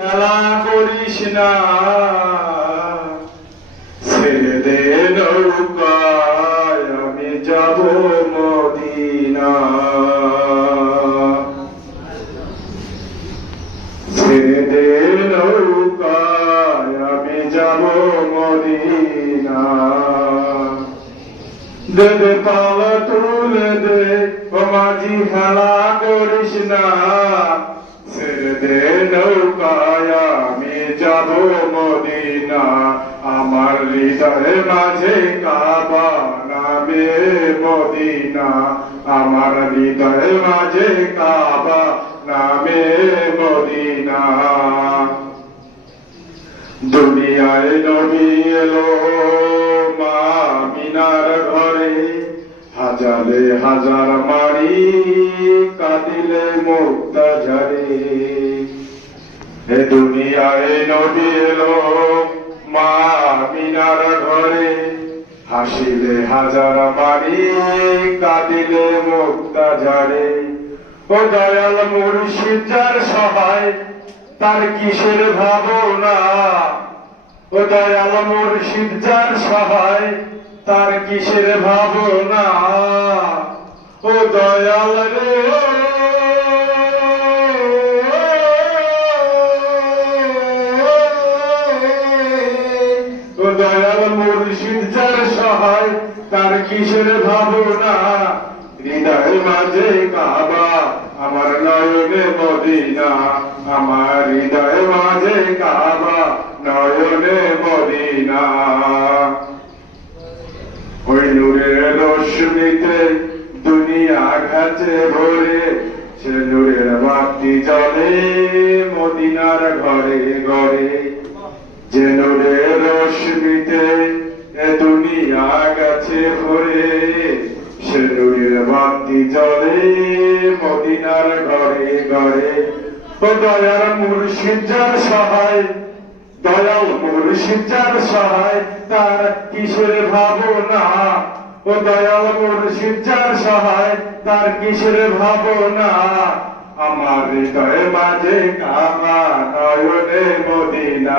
খেলা করিস না। ছেড়ে দে নৌকায়, আমি যাব মদিনা ছেড়ে দে নৌকায়, আমি যাব মদিনা দে দে পালা তুলে দে মাঝি খেলা করিস না। ছেড়ে দে আমি যাব মদিনা, আমার হৃদয় মাঝে কাবা নামে মদিনা, আমার হৃদয় মাঝে কাবা নামে মদিনা। দুনিয়ায় নবী এলো মা মিনার ঘরে, হাজারে হাজার মারি কাঁদিলে মুক্তা ঝরে হে দুনিয়ায় নবী এলো মা মিনার ঘরে। হাসিলে হাজার মারি কাঁদিলে মুক্তা ঝরে ও দয়াল মুর্শিদ যার সহায়, তার কিসের ভাবনা? ও দয়াল মুর্শিদ যার সহায়, তার কিসের ভাবনা? ও দয়াল রে ও দয়াল মুর্শিদ যার সহায়, তার কিসের ভাবনা? হৃদয় মাঝে কাবা, আমার নয়নে মদিনা। আমার হৃদয় মাঝে কাবা, নয়নে মদিনা। ওই নূরের রশ্মিতে দুনিয়া ঘাচে ভরে, সে নূরের বাতি জলে মদিনার ঘরে ঘরে। যে নূরের গেছে ভরে সে নূরের বাতি জলে মদিনার ঘরে ঘরে। দয়ার মুর্শিদ যার সহায়, দয়াল মুর্শিদ যার সহায়, তার কিসের ভাবনা? ও দয়াল মুর্শিদ যার সহায়, তার কিসের ভাবনা? আমার হৃদয় মাঝে কাবা নয়নে মদিনা